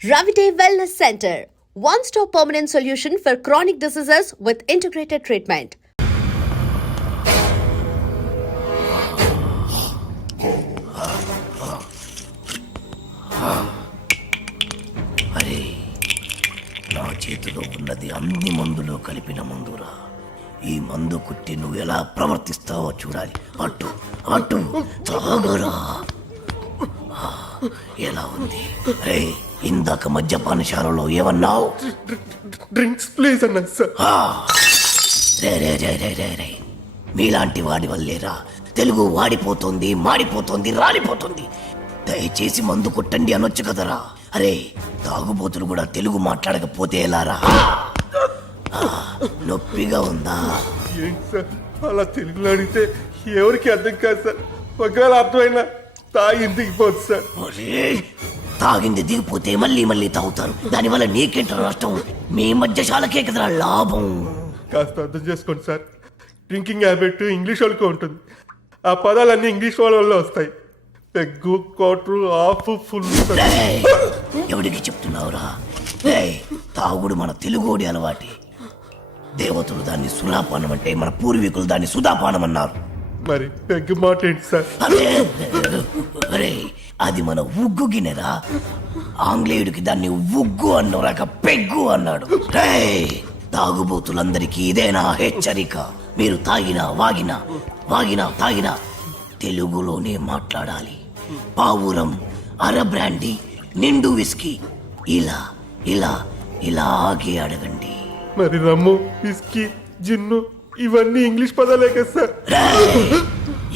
Ravite Wellness Center, one-stop permanent solution for chronic diseases with integrated treatment. అరే నా చేతిలో ఉన్నది అన్ని మందులు కలిపిన మందురా. ఈ మందు కుట్టి నువ్వు ఎలా ప్రవర్తిస్తావో చూడాలి. అటు అటు తాగరా. ఎలా ఉంది రే? ఇందాక మద్యపానశాలలో ఏమన్నావు? డ్రింక్స్ ప్లీజ్ అన్నా సార్. రే రే రే రే రే రే మీలాంటి వాడి వల్లేరా తెలుగు వాడిపోతుంది, మాడిపోతుంది, రాలిపోతుంది. దయచేసి మందు కొట్టండి అనొచ్చు కదరా. అరే తాగుబోతులు కూడా తెలుగు మాట్లాడకపోతే ఎలారా? నొప్పిగా ఉందా? ఏంటి సార్ అలా తెలుగులో అడిగితే ఎవరికి అర్థం కాదు సార్. ఒకవేళ అర్థమైనా తాగి దిగిపోదు సార్. తాగింది దిగిపోతే మళ్ళీ మళ్ళీ తాగుతారు. దానివల్ల నీకేంట నష్టం? మీ మధ్యశాలకే కదరా లాభం. కాస్త అర్థం చేసుకోండి సార్. డ్రింకింగ్ హ్యాబిట్ ఇంగ్లీష్ వాళ్ళకి ఉంటుంది. ఆ పదాలన్నీ ఇంగ్లీష్ వాళ్ళ వల్ల వస్తాయి. Peg, quarter, half, full. ఎవడికి చెప్తున్నావురా? తాగుడు మన తెలుగోడి అలవాటి. దేవతలు దాన్ని సురాపానం అంటే మన పూర్వీకులు దాన్ని సుధాపానం అన్నారు. మరి పెగ్గు మాట ఏంటి సార్? అరే అది మన ఉగ్గు గిన్నెరా. ఆంగ్లేయుడికి దాన్ని ఉగ్గు అన్నరాక పెగ్గు అన్నాడు. తాగుబోతులందరికీ ఇదేనా హెచ్చరిక? మీరు తాగినా తాగినా తెలుగులోనే మాట్లాడాలి. పావురం, అర బ్రాండీ, నిండు విస్కీ ఇలా ఇలా ఇలాగే అడగండి. మరి రమ్ము, విస్కీ, జిన్ను ఇవన్నీ ఇంగ్లీష్ పదాలే కదా సార్.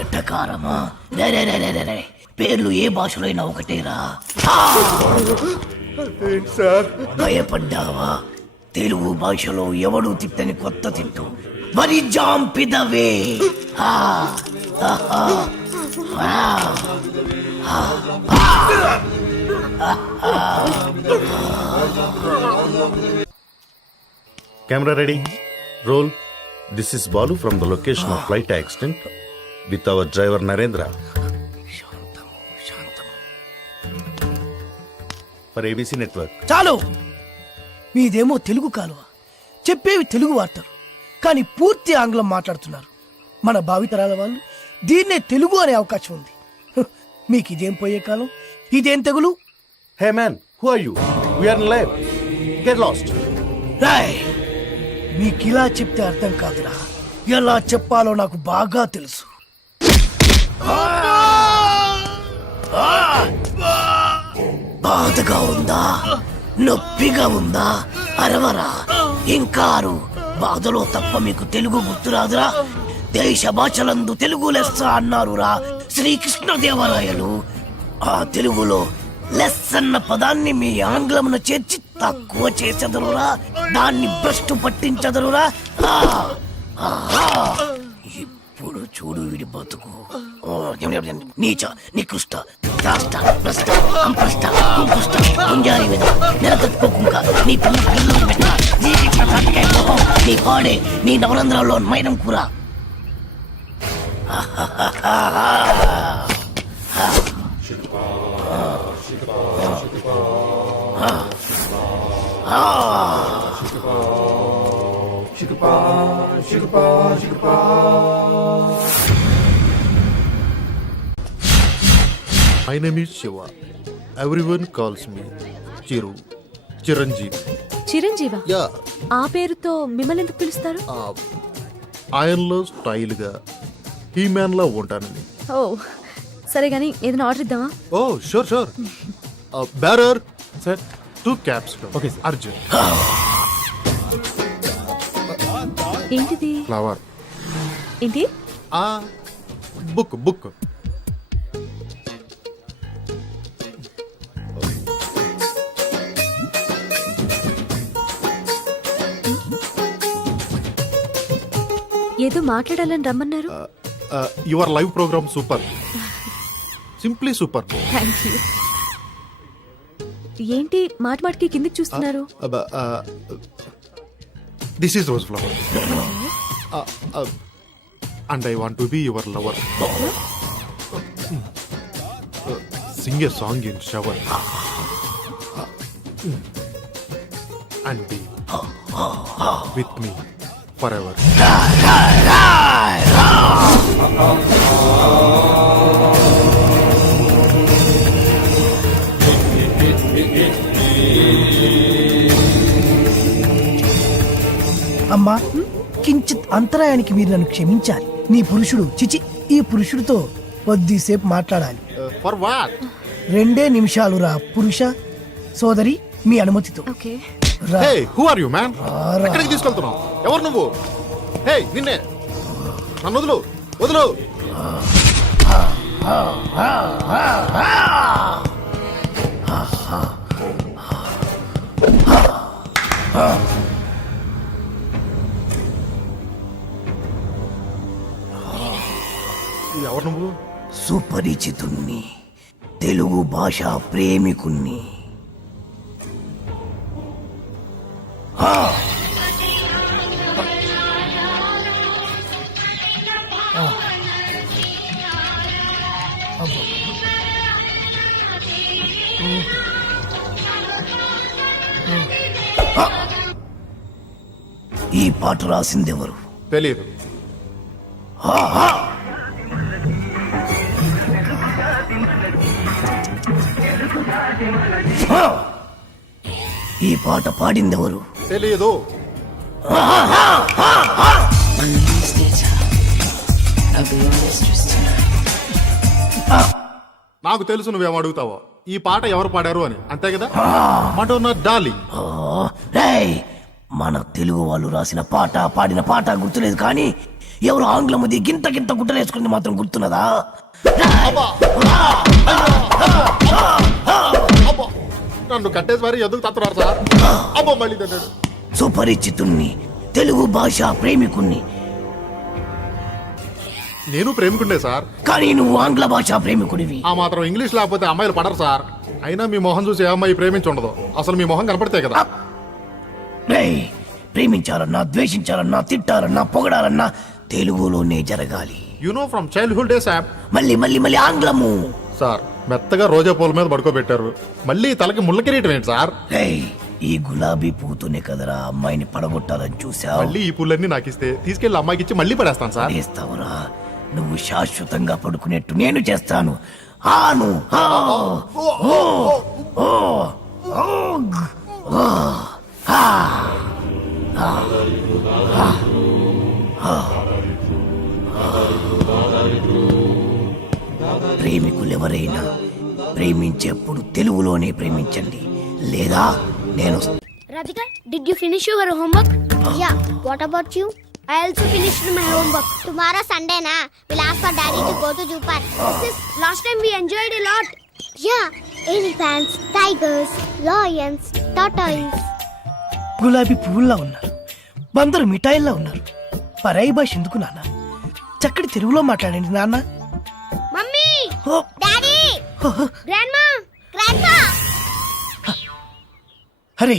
ఎట్టకారమా? పేర్లు ఏ భాషలో అయినా ఒకటేరా. ఏంటి సార్? భయపడ్డావా? తెలుగు భాషలో ఎవడు తిట్టని కొత్త తిట్టు మరి జాంపిదవే. Camera ready. Roll. This is Balu from the location of flight accident with our driver Narendra. For ABC Network. చాలు. మీదేమో తెలుగు కాలువ, చెప్పేవి తెలుగు వార్తలు, కానీ పూర్తి ఆంగ్లం మాట్లాడుతున్నారు. మన భావితరాల వాళ్ళు దీన్నే తెలుగు అనే అవకాశం ఉంది. మీకు ఇదేం పోయే కాలం, ఇదేం తెగులు? Hey man, who are you? We are in live. Get lost. Roy, మీకు ఇలా చెప్తే అర్థం కాదురా. ఎలా చెప్పాలో నాకు బాగా తెలుసు. బాధగా ఉందా? నొప్పిగా ఉందా? అరవరా ఇంకారు. బాధలో తప్ప మీకు తెలుగు గుర్తురాదురా? దేశ భాషలందు తెలుగు లెస్స అన్నారురా శ్రీకృష్ణదేవరాయలు. ఆ తెలుగులో లెస్ అన్న పదాన్ని మీ ఆంగ్లమున చేర్చి తక్కువ చేసెదరురా. దాన్ని భ్రష్టు పట్టించదరురా. ఇప్పుడు చూడు వీడి బతుకు. నీచ, నికృష్ట, రాష్ట్ర, భ్రష్ట, అంప్రష్ట, కుంకుష్ట, గుంజారి మీద నెలతట్టుకోకుండా నీ పిల్లలు పెట్ట, నీ పాడే, నీ నవరంధ్రాల్లో మైనం కూర. My name is Shiva. Everyone calls me Chiru. Chiranjeevi. చిరంజీవా? యా. ఆ పేరుతో మిమ్మల్ని ఎందుకు పిలుస్తారు? ఆయనలో స్టైల్గా హీమ్యాన్లా ఉంటానని. ఓ సరే గానీ ఏదైనా ఆర్డర్ ఇద్దామా? Oh sure sure. Bearer sir, 2 cups. Okay Arjun. ఏంటిది? ఫ్లవర్. ఏంటి? బుక్. ఏదో మాట్లాడాలని రమ్మన్నారు. Your live programme super. Simply super. Thank you. ఏంటి మాటికి కిందికి చూస్తున్నారు? This is rose flower. And I want to be your lover. Sing a song in shower. and be with me forever. అమ్మా కించిత్ అంతరాయానికి మీరు నన్ను క్షమించాలి. నీ పురుషుడు చిచి ఈ పురుషుడితో కొద్దిసేపు మాట్లాడాలి. For what? 2 నిమిషాలు రా పురుష. సోదరి మీ అనుమతితో ఓకే. రా. Hey, who are you, man? ఎక్కడికి తీసుకెళ్తున్నావు? ఎవరు నువ్వు? హే నిన్నే, నన్ను వదులు వదులు. ఎవరు నువ్వు? సుపరిచితుణ్ణి, తెలుగు భాష ప్రేమికుణ్ణి. ఈ పాట రాసిందెవరు? తెలియదు. ఈ పాట పాడిందెవరు? తెలియదు. నాకు తెలుసు నువ్వేం అడుగుతావో. ఈ పాట ఎవరు పాడారు అని, అంతే కదా? Madonna darling. రేయ్, మన తెలుగు వాళ్ళు రాసిన పాట పాడిన పాట గుర్తులేదు కానీ ఎవరు ఆంగ్లముది గింత గింత గుట్టలేసుకుంది మాత్రం గుర్తున్నదా? అబ్బో, నన్ను కట్టేసి మరి ఎందుకు తత్తున్నారు సార్? అబ్బో మళ్ళీ తిన్నాడు. సుపరిచితుణ్ణి, తెలుగు భాష ప్రేమికుణ్ణి. నేను ప్రేమికుండే సార్. కానీ నువ్వు ఆంగ్ల భాష ప్రేమికుడివి. ఆ మాత్రం ఇంగ్లీష్ లేకపోతే అమ్మాయిలు పడరు సార్. అయినా మీ మొహం చూసి ఏ అమ్మాయి ప్రేమించి ఉండదు. అసలు మీ మొహం కనపడితే కదా. రేయ్, ప్రేమించాలన్నా ద్వేషించాలన్నా తిట్టాలన్నా పొగడాలన్నా తెలుగులోనే జరగాలి. You know from childhood days app. మళ్ళీ మళ్ళీ మళ్ళీ ఆంగ్లము. సార్ మెత్తగా రోజా పూల మీద పడుకోబెట్టారు, మళ్ళీ తలకి ముళ్ళ కిరీటం ఏంటి సార్? రేయ్, ఈ గులాబీ పువ్వుతోనే కదరా అమ్మాయిని పడగొట్టాలని చూసావు. మళ్ళీ ఈ పూలన్నీ నాకు ఇస్తే తీసుకెళ్లి అమ్మాయికి ఇచ్చి మళ్ళీ పడేస్తాను సార్. చేస్తావురా? నువ్వు శాశ్వతంగా పడుకునేట్టు నేను చేస్తాను. ఆను ఆ, ఓ, ఓ, ఓ, ఓగ్, ఓ, ఆ, ఆ, ఆ, ఆ. ప్రేమికులెవరైనా ప్రేమించేప్పుడు తెలుగులోనే ప్రేమించండి, లేదా నేను Radhika, did you finish your homework? Yeah. What about you? I also finished my homework. Tomorrow Sunday na. We'll ask for daddy to go to zoo park. Sis, last time we enjoyed a lot. Yeah. Elephants, tigers, lions, tortoise. గులాబీ పువ్వుల్లా ఉన్నారు, బందరు మిఠాయిల్లా ఉన్నారు. పరాయి భాష ఎందుకు నాన్న? చక్కటి తెలుగులో మాట్లాడండి నాన్న. Mummy! ఓ, Daddy! Grandma! Grandpa! అరే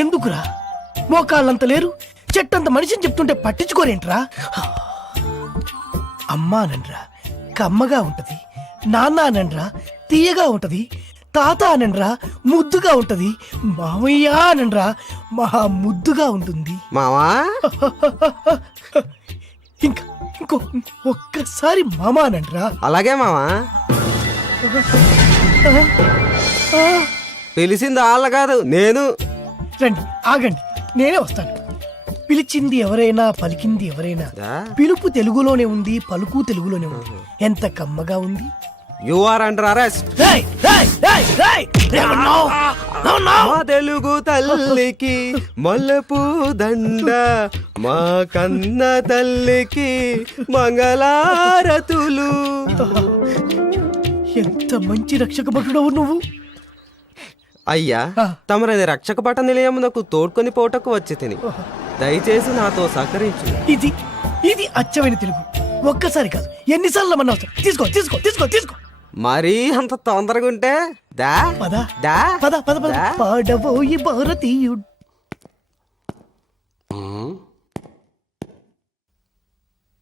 ఎందుకురా? మోకాళ్ళంత లేరు, చెట్టంత మనిషిని చెప్తుంటే పట్టించుకోరేంట్రా? అమ్మా అనండ్రా కమ్మగా ఉంటది, నాన్న అనండ్రా తీయగా ఉంటది, తాత అనండ్రా ముద్దుగా ఉంటది, మామయ్య అనండ్రా మహా ముద్దుగా ఉంటుంది. మావా ఇంకా ఇంకో ఒక్కసారి మామ అనండ్రా. అలాగే మావా. పిలిచింది వాళ్ళ కాదు, నేను. రండి ఆగండి, నేనే వస్తాను. పిలిచింది ఎవరైనా పలికింది ఎవరైనా, పిలుపు తెలుగులోనే ఉంది, పలుకు తెలుగులోనే ఉంది. ఎంత కమ్మగా ఉంది. You are under arrest. రేయ్, రేయ్, రేయ్, రేయ్, ఏమన్నావ్? మా తెలుగు తల్లికి మల్లెపూ దండ, మా కన్న తల్లికి మంగళారతులు. ఎంత మంచి రక్షక భటుడవు నువ్వు. అయ్యా, తమరది రక్షక పట నిలయమునకు తోడ్కొని పోటకు వచ్చి తిని దయచేసి నాతో సహకరించు. ఇది ఇది అచ్చమైన తెలుగు. ఒక్కసారి కాదు ఎన్నిసార్లు మన అవసరం. తీసుకో తీసుకో తీసుకో తీసుకో. మరీ అంత తొందరగా ఉంటే దా పద దా పద పద పద. దా. పాడబోయి భారతీయుడు.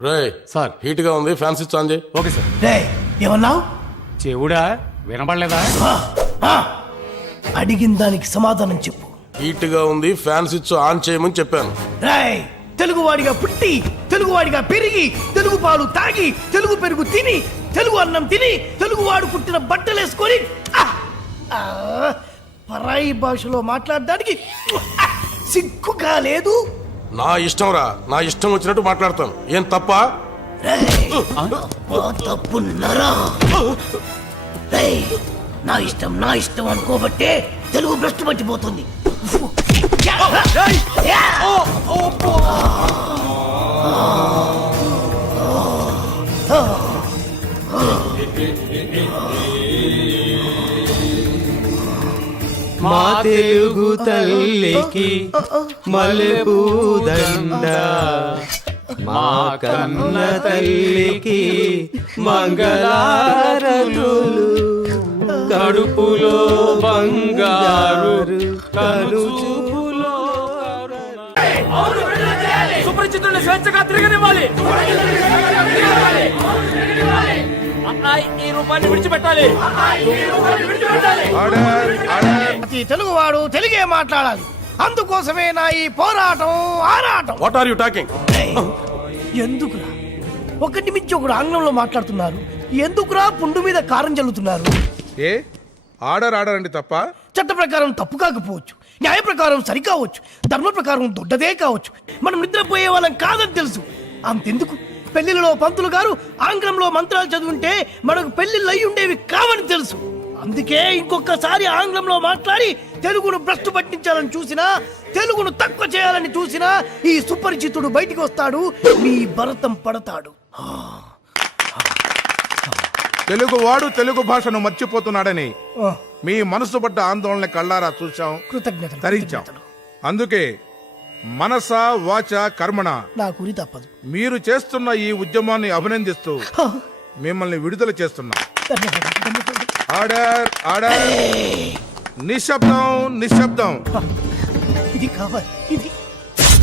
రే సార్, హీట్ గా ఉంది, ఫ్యాన్ స్విచ్ ఆన్ చేయి. Okay sir. రేయ్, ఏమన్నావ్? చెవుడా వినపడలేదా? అడిగిన దానికి సమాధానం చెప్పు. హీట్ గా ఉంది ఫ్యాన్ స్విచ్ ఆన్ చేయమని చెప్పాను. రాయ్, తెలుగువాడిగా పుట్టి, తెలుగువాడిగా పెరిగి, తెలుగు పాలు తాగి, తెలుగు పెరుగు తిని, తెలుగు అన్నం తిని, తెలుగువాడు పుట్టిన బట్టలేసుకొని పరాయి భాషలో మాట్లాడడానికి సిగ్గుగా లేదు. నా ఇష్టం రా, నా ఇష్టం వచ్చినట్టు మాట్లాడతాను. ఏం తప్ప? తప్పున్నారా? నా ఇష్టం అనుకోబట్టే తెలుగు భ్రష్టు పట్టిపోతుంది. మా తెలుగు తల్లికి మల్లెపూదండ, మా కన్న తల్లికి మంగళారతులు, కడుపులో బంగారు కలుచుపులో. సుపరిచితుల్ని స్వేచ్ఛగా తిరగనివ్వాలి. ఈ రూపాన్ని విడిచిపెట్టాలి. ప్రతి తెలుగువాడు తెలుగే మాట్లాడాలి. అందుకోసమే నా ఈ పోరాటం, ఆరాటం. What are you talking? ఎందుకురా ఒకటి మించి ఒకడు ఆంగ్లంలో మాట్లాడుతున్నారు? ఎందుకురా పుండు మీద కారం చల్లుతున్నారు? ఏ ఆర్డర్ అండి తప్ప? చట్ట ప్రకారం తప్పు కాకపోవచ్చు, న్యాయ ప్రకారం సరికావచ్చు, ధర్మ ప్రకారం దొడ్డదే కావచ్చు. మనం నిద్రపోయే వాళ్ళం కాదని తెలుసు. అంతెందుకు, పెళ్లిలో పంతులు గారు ఆంగ్లంలో మంత్రాలు చదువుంటే మనకు పెళ్లిళ్ళు అయి ఉండేవి కావని తెలుసు. అందుకే ఇంకొకసారి ఆంగ్లంలో మాట్లాడి తెలుగును భ్రష్టు పట్టించాలని చూసినా, తెలుగును తక్కువ చేయాలని చూసినా ఈ సుపరిచితుడు బయటికి వస్తాడు, మీ భరతం పడతాడు. తెలుగు వాడు తెలుగు భాషను మర్చిపోతున్నాడని ఆ, మీ మనసు పడ్డ ఆందోళన కళ్ళారా చూశాం, కృతజ్ఞతలు, తరించాం. కృతజ్ఞతలు. అందుకే మనస వాచ కర్మణ నా గురి తప్పదు. మీరు చేస్తున్న ఈ ఉద్యమాన్ని అభినందిస్తూ మిమ్మల్ని విడుదల చేస్తున్నా. ధన్యవాదాలు, ధన్యవాదాలు. ఆర్డర్ నిశ్శబ్దం. ఇది కావాలి, ఇది